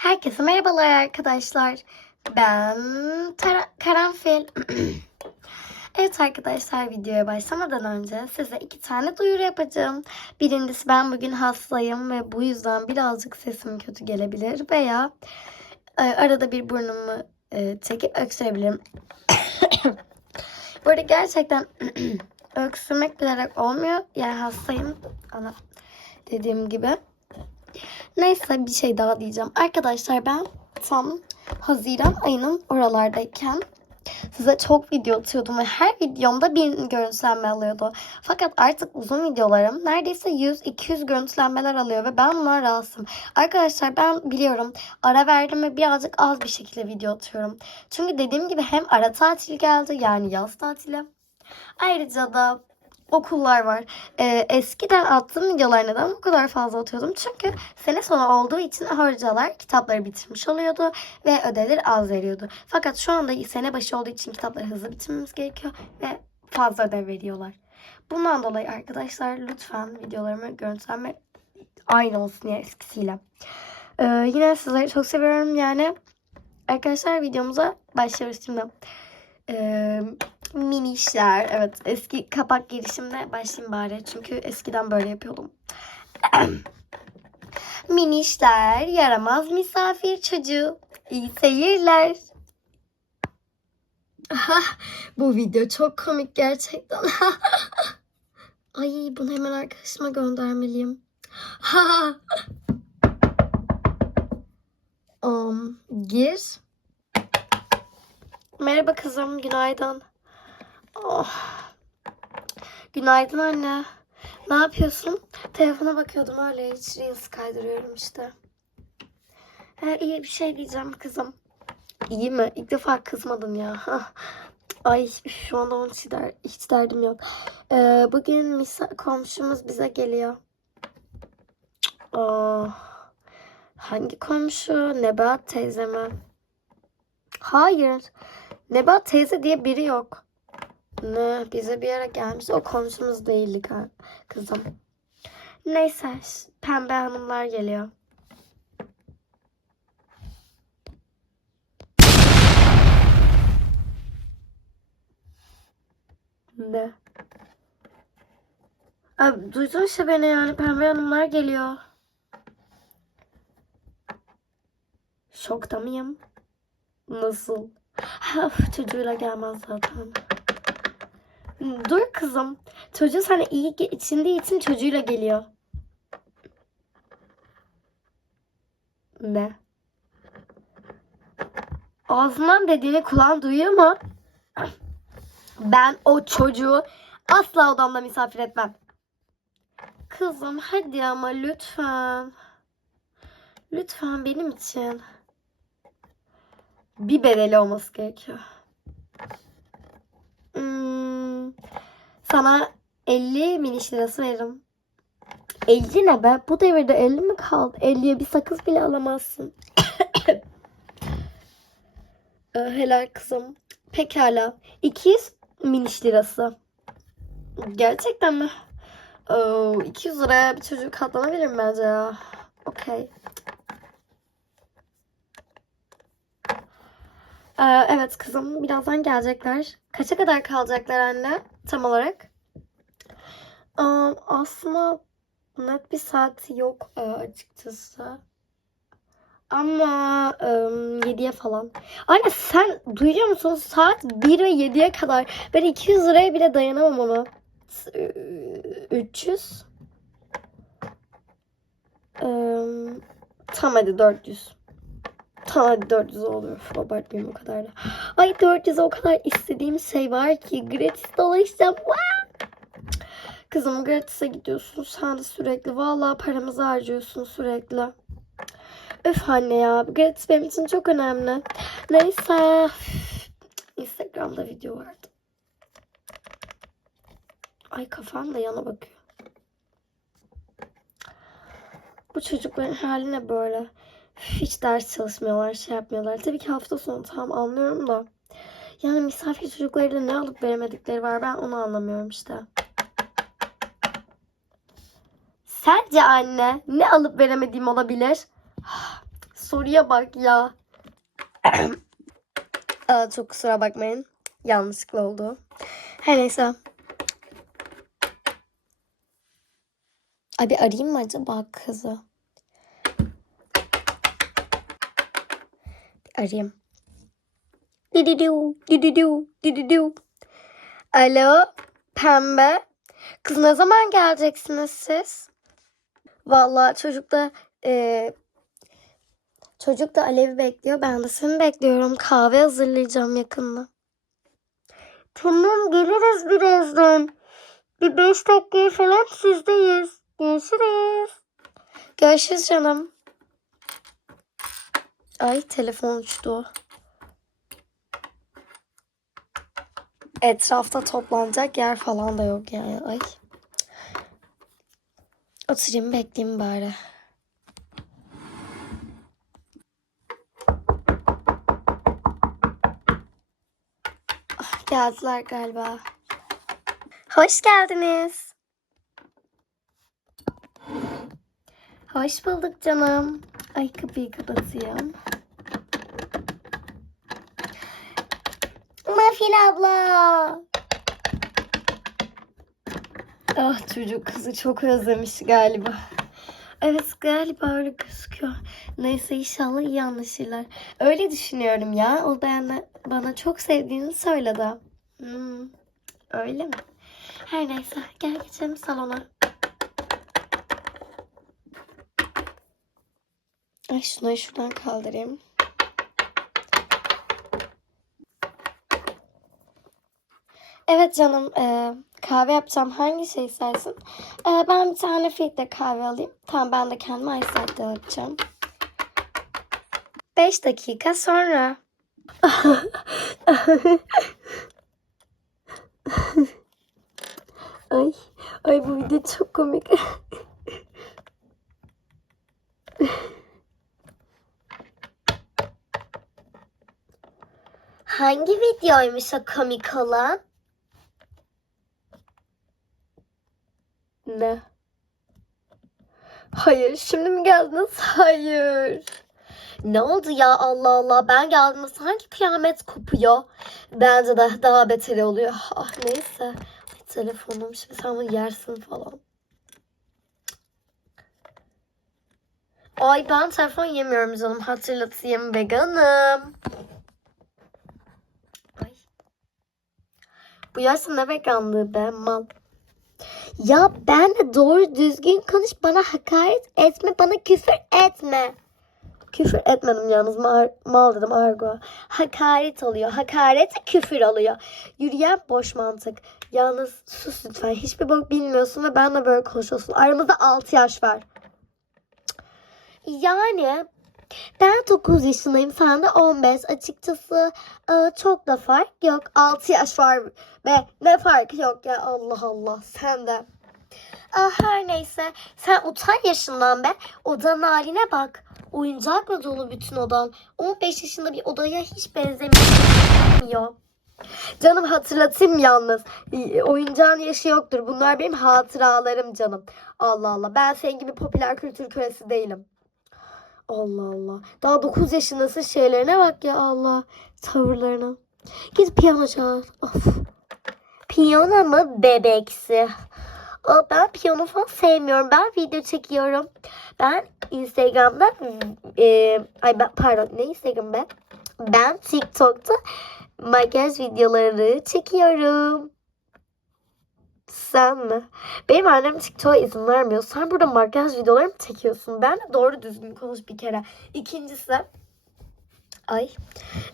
Herkese merhabalar arkadaşlar. Ben Karanfil. evet arkadaşlar videoya başlamadan önce size iki tane duyuru yapacağım. Birincisi ben bugün hastayım ve bu yüzden birazcık sesim kötü gelebilir veya e, arada bir burnumu e, çekip öksürebilirim. Bu arada gerçekten öksürmek bilerek olmuyor. Yani hastayım. Ama dediğim gibi. Neyse bir şey daha diyeceğim. Arkadaşlar ben tam Haziran ayının oralardayken size çok video atıyordum ve her videomda bin görüntülenme alıyordu. Fakat artık uzun videolarım neredeyse 100-200 görüntülenmeler alıyor ve ben bundan rahatsızım. Arkadaşlar ben biliyorum ara verdim ve birazcık az bir şekilde video atıyorum. Çünkü dediğim gibi hem ara tatil geldi yani yaz tatili. Ayrıca da okullar var. Ee, eskiden attığım videolar neden bu kadar fazla atıyordum? Çünkü sene sonu olduğu için hocalar kitapları bitirmiş oluyordu ve ödevleri az veriyordu. Fakat şu anda sene başı olduğu için kitapları hızlı bitirmemiz gerekiyor ve fazla ödev veriyorlar. Bundan dolayı arkadaşlar lütfen videolarımı görüntülenme aynı olsun ya eskisiyle. Ee, yine sizleri çok seviyorum yani. Arkadaşlar videomuza başlıyoruz şimdi. Ee, mini işler. Evet eski kapak girişimde başlayayım bari. Çünkü eskiden böyle yapıyordum. mini işler, yaramaz misafir çocuğu. İyi seyirler. Bu video çok komik gerçekten. Ay bunu hemen arkadaşıma göndermeliyim. um, gir. Merhaba kızım, günaydın. Oh. Günaydın anne. Ne yapıyorsun? Telefona bakıyordum öyle hiç reels kaydırıyorum işte. Ha, iyi bir şey diyeceğim kızım. İyi mi? İlk defa kızmadın ya. Ay şu anda onun hiç, der, hiç derdim yok. Ee, bugün misa- komşumuz bize geliyor. Aa, hangi komşu? Nebahat teyze mi? Hayır. Nebahat teyze diye biri yok. Ne? Bize bir ara gelmiş. O komşumuz değildi kızım. Neyse. Pembe hanımlar geliyor. Ne? Abi duydun işte beni yani. Pembe hanımlar geliyor. Şokta mıyım? Nasıl? Ha, çocuğuyla gelmez zaten. Dur kızım. Çocuğu sana iyi içindiği için çocuğuyla geliyor. Ne? Ağzından dediğini kulağın duyuyor mu? Ben o çocuğu asla odamda misafir etmem. Kızım hadi ama lütfen. Lütfen benim için. Bir bedeli olması gerekiyor. Hmm, sana 50 miniş lirası veririm. 50 ne be? Bu devirde 50 mi kaldı? 50'ye bir sakız bile alamazsın. Ee, Helal kızım. Pekala. 200 miniş lirası. Gerçekten mi? Oo, 200 liraya bir çocuğu katlanabilir mi bence ya? Okey. Ee, evet kızım birazdan gelecekler. Kaça kadar kalacaklar anne tam olarak? Aa, aslında net bir saat yok e, açıkçası. Ama e, 7'ye falan. Anne sen duyuyor musun? Saat 1 ve 7'ye kadar. Ben 200 liraya bile dayanamam ona. S- e, 300. Ee, tam hadi 400. Hadi 400 oluyor. Abartmayayım o kadar da. Ay 400 o kadar istediğim şey var ki. Gratis dolaşacağım. Kızım gratis'e gidiyorsun sen de sürekli. Vallahi paramızı harcıyorsun sürekli. Öf anne ya. Gratis benim için çok önemli. Neyse. Instagram'da video vardı. Ay kafam da yana bakıyor. Bu çocukların hali ne böyle? Hiç ders çalışmıyorlar, şey yapmıyorlar. Tabii ki hafta sonu tam anlıyorum da. Yani misafir çocuklarıyla ne alıp veremedikleri var ben onu anlamıyorum işte. Sence anne ne alıp veremediğim olabilir? soruya bak ya. Aa, çok kusura bakmayın. Yanlışlıkla oldu. Her neyse. Abi arayayım mı acaba kızı? Arayayım. Dididu, dididu, dididu. Alo, pembe. Kız ne zaman geleceksiniz siz? Vallahi çocuk da e, çocuk da Alev'i bekliyor. Ben de seni bekliyorum. Kahve hazırlayacağım yakında. Tamam geliriz birazdan. Bir beş dakikaya falan sizdeyiz. Görüşürüz. Görüşürüz canım. Ay telefon uçtu. Etrafta toplanacak yer falan da yok yani. Ay. Oturayım bekleyeyim bari. Ah, geldiler galiba. Hoş geldiniz. Hoş bulduk canım. Ay kapıyı kapatayım. Mafin abla. Ah çocuk kızı çok özlemiş galiba. Evet galiba öyle gözüküyor. Neyse inşallah iyi anlaşırlar. Öyle düşünüyorum ya. O bana, bana çok sevdiğini söyledi. Hmm, öyle mi? Her neyse gel geçelim salona. Ay şunu şuradan kaldırayım. Evet canım, e, kahve yapacağım. Hangi şey istersin? E, ben bir tane filtre kahve alayım. Tamam, ben de kendime ice latte yapacağım. Beş dakika sonra. ay, ay bu video çok komik. Hangi videoymuş o komik olan? Ne? Hayır, şimdi mi geldiniz? Hayır. Ne oldu ya Allah Allah? Ben geldiğimde sanki kıyamet kopuyor. Bence de daha beteri oluyor. Ah neyse. Ay, telefonum şimdi sen bunu yersin falan. Ay ben telefon yemiyorum canım. Hatırlatayım veganım. Bu yaşta ne veganlığı be mal. Ya ben de doğru düzgün konuş bana hakaret etme bana küfür etme. Küfür etmedim yalnız mal, mal dedim argo. Hakaret oluyor. Hakaret küfür oluyor. Yürüyen boş mantık. Yalnız sus lütfen. Hiçbir bok bilmiyorsun ve benle böyle konuşuyorsun. Aramızda 6 yaş var. Yani ben 9 yaşındayım sen de 15. Açıkçası e, çok da fark yok. 6 yaş var ve ne farkı yok ya Allah Allah sen de. Ah, her neyse sen utan yaşından be. Odanın haline bak. Oyuncakla dolu bütün odan. 15 yaşında bir odaya hiç benzemiyor. Canım hatırlatayım yalnız. E, Oyuncağın yaşı yoktur. Bunlar benim hatıralarım canım. Allah Allah. Ben senin gibi popüler kültür kölesi değilim. Allah Allah. Daha 9 yaşındasın şeylerine bak ya Allah. Tavırlarına. Git piyano çal. Of. Piyano mu bebeksi? Aa, ben piyano falan sevmiyorum. Ben video çekiyorum. Ben Instagram'da e, ay ben, pardon ne Instagram ben? Ben TikTok'ta makyaj videoları çekiyorum. Sen mi? Benim annem TikTok'a izin vermiyor. Sen burada makyaj videoları mı çekiyorsun? Ben de doğru düzgün konuş bir kere. İkincisi ay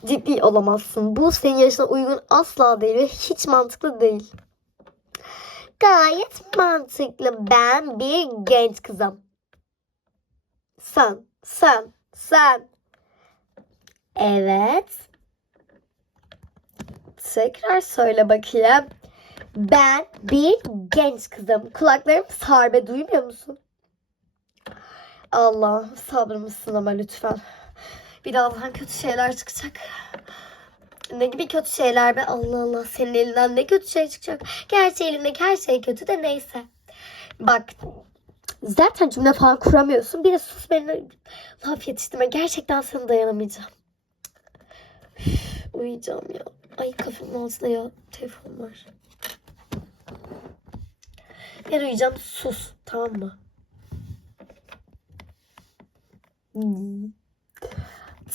ciddi olamazsın. Bu senin yaşına uygun asla değil ve hiç mantıklı değil. Gayet mantıklı. Ben bir genç kızım. Sen, sen, sen. Evet. Tekrar söyle bakayım. Ben bir genç kızım. Kulaklarım sarbe duymuyor musun? Allah sabrımı sınama lütfen. Birazdan kötü şeyler çıkacak. Ne gibi kötü şeyler be Allah Allah senin elinden ne kötü şey çıkacak. Gerçi elindeki her şey kötü de neyse. Bak Zaten cümle falan kuramıyorsun. Bir de sus beni laf yetiştirme. Gerçekten sana dayanamayacağım. Üf, Uyuyacağım ya. Ay kafamın altında ya. Telefon var. Ben uyuyacağım. Sus. Tamam mı?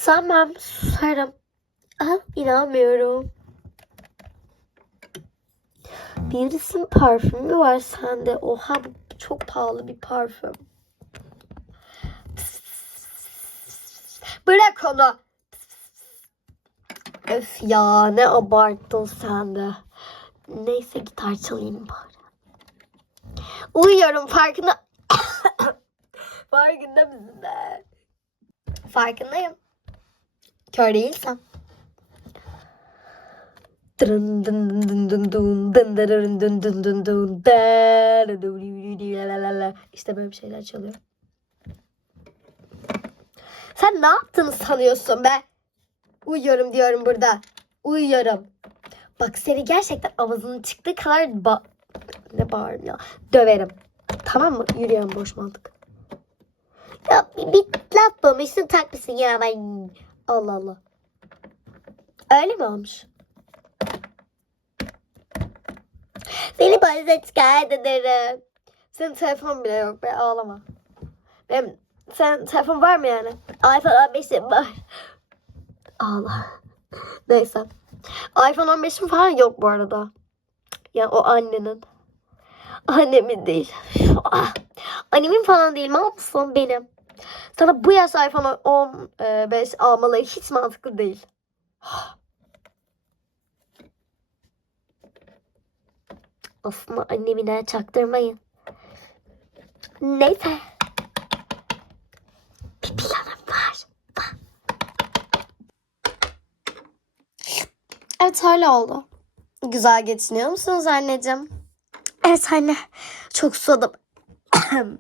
Tamam. Susarım. Ah, inanmıyorum. Birisinin parfümü var sende. Oha bu çok pahalı bir parfüm. Bırak onu. Öf ya ne abarttın sen de. Neyse gitar çalayım bari. Uyuyorum farkında. farkında mısın? Farkındayım. Kör değilsem. İşte böyle bir şeyler çalıyor. Sen ne yaptığını sanıyorsun be? Uyuyorum diyorum burada. Uyuyorum. Bak seni gerçekten avazının çıktığı kadar ba- ne bağırın ya. Döverim. Tamam mı? Yürüyorum boş mantık. Ya bir, bir laf bulmuşsun takmışsın ya ben. Allah Allah. Öyle mi olmuş? Seni polise şikayet ederim. Senin telefon bile yok be ağlama. Benim sen telefon var mı yani? iPhone 15'im var. Ağla. Neyse. iPhone 15'im falan yok bu arada. Yani o annenin. Annemin değil. Ah, Annemin falan değil. Mal benim? Sana bu yaş iPhone 15 almaları hiç mantıklı değil. Aslında annemine çaktırmayın. Neyse. Bir planım var. Evet hala oldu. Güzel geçiniyor musunuz anneciğim? Evet anne. Çok susadım.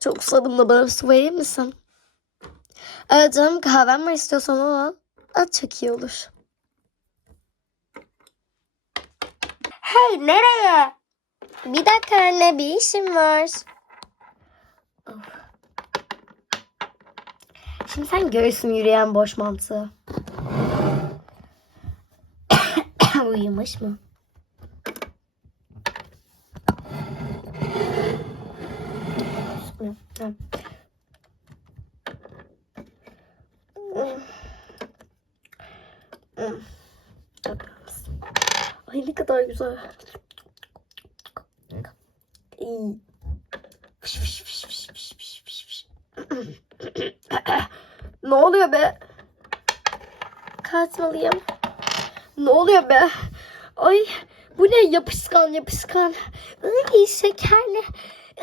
Çok susadım da bana su verir misin? Evet canım kahvem var istiyorsan ama at çok iyi olur. Hey nereye? Bir dakika anne bir işim var. Of. Şimdi sen göğsüm yürüyen boş mantığı. Uyumuş mu? Ay ne kadar güzel. İyi. Fış fış fış fış fış fış fış fış. ne oluyor be? Kaçmalıyım. Ne oluyor be? Ay bu ne yapışkan yapışkan. Ay şekerli.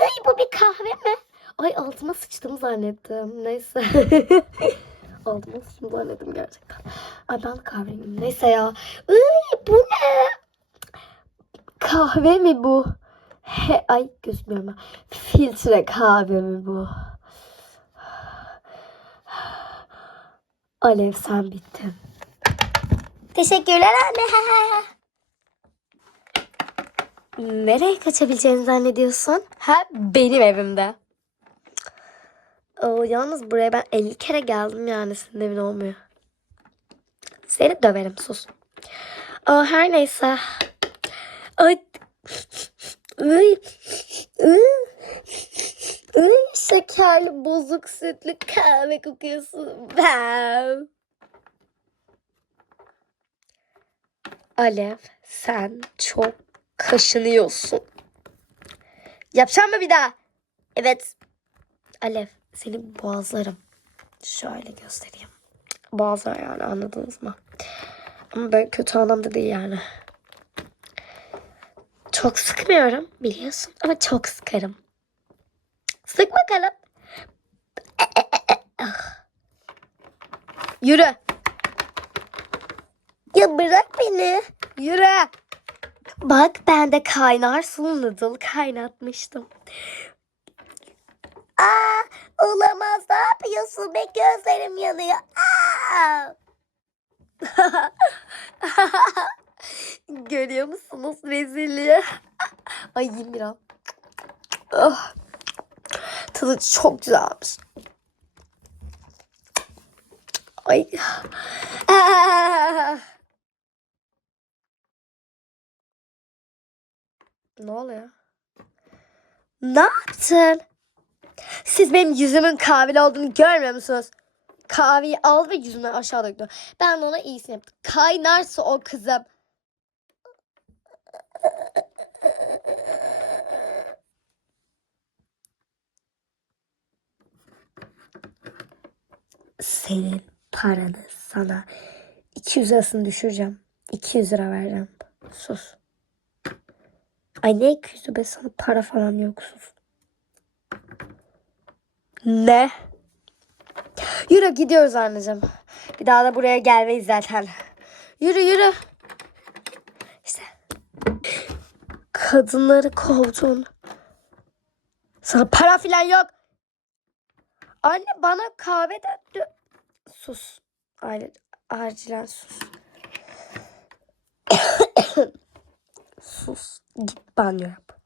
Ay bu bir kahve mi? Ay altıma sıçtım zannettim. Neyse. altıma sıçtım zannettim gerçekten. Ay ben kahveyim. Neyse ya. Ay bu ne? Kahve mi bu? He, ay gözükmüyor ben. Filtre kahve mi bu? Alev sen bittin. Teşekkürler anne. Nereye kaçabileceğini zannediyorsun? Ha benim evimde. Oo, yalnız buraya ben 50 kere geldim yani senin evin olmuyor. Seni döverim sus. Aa, her neyse. Ay, şekerli bozuk sütlü kahve kokuyorsun. Ben. Alev sen çok kaşınıyorsun. Yapacağım mı bir daha? Evet. Alev seni boğazlarım. Şöyle göstereyim. Boğazlar yani anladınız mı? Ama ben kötü anlamda değil yani. Çok sıkmıyorum biliyorsun ama çok sıkarım. Sık bakalım. Yürü. Ya bırak beni. Yürü. Bak ben de kaynar sulu noodle kaynatmıştım. Aa, olamaz ne yapıyorsun be gözlerim yanıyor. Görüyor musunuz rezilliği? Ay yiyeyim biraz. Oh. Tadı çok güzelmiş. Ay. Ah! Ne oluyor? Ne yaptın? Siz benim yüzümün kahveli olduğunu görmüyor musunuz? Kahveyi al ve yüzüne aşağı döktü. Ben ona iyisini yaptım. Kaynarsa o kızım. Senin paranı sana 200 lirasını düşüreceğim. 200 lira vereceğim. Sus. Ay ne 200'ü be sana para falan yok sus. Ne? Yürü gidiyoruz anneciğim. Bir daha da buraya gelmeyiz zaten. Yürü yürü. İşte. Kadınları kovdun. Sana para falan yok. Anne bana kahve döktü. Sus. Aile, acilen sus. sus. Git banyo yap.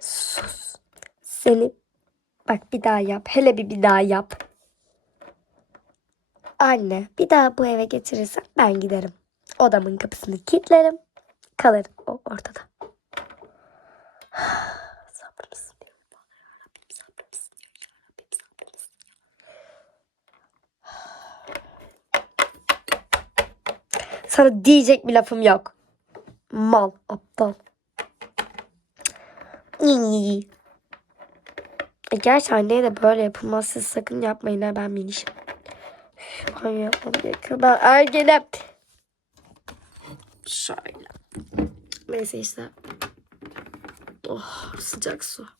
Sus. Seni bak bir daha yap. Hele bir bir daha yap. Anne bir daha bu eve getirirsen ben giderim. Odamın kapısını kilitlerim. Kalır o ortada. Sabrımsın diyorum bana yarabbim sabrımsın diyor yarabbim sabrımsın Sana diyecek bir lafım yok. Mal, aptal. İyi. E gerçi anneye de böyle yapılmaz. Sakın yapmayın ha ben minişim. Banyo yapmam gerekiyor. Ben ergenim. Şöyle. Neyse işte. Oh sıcak su.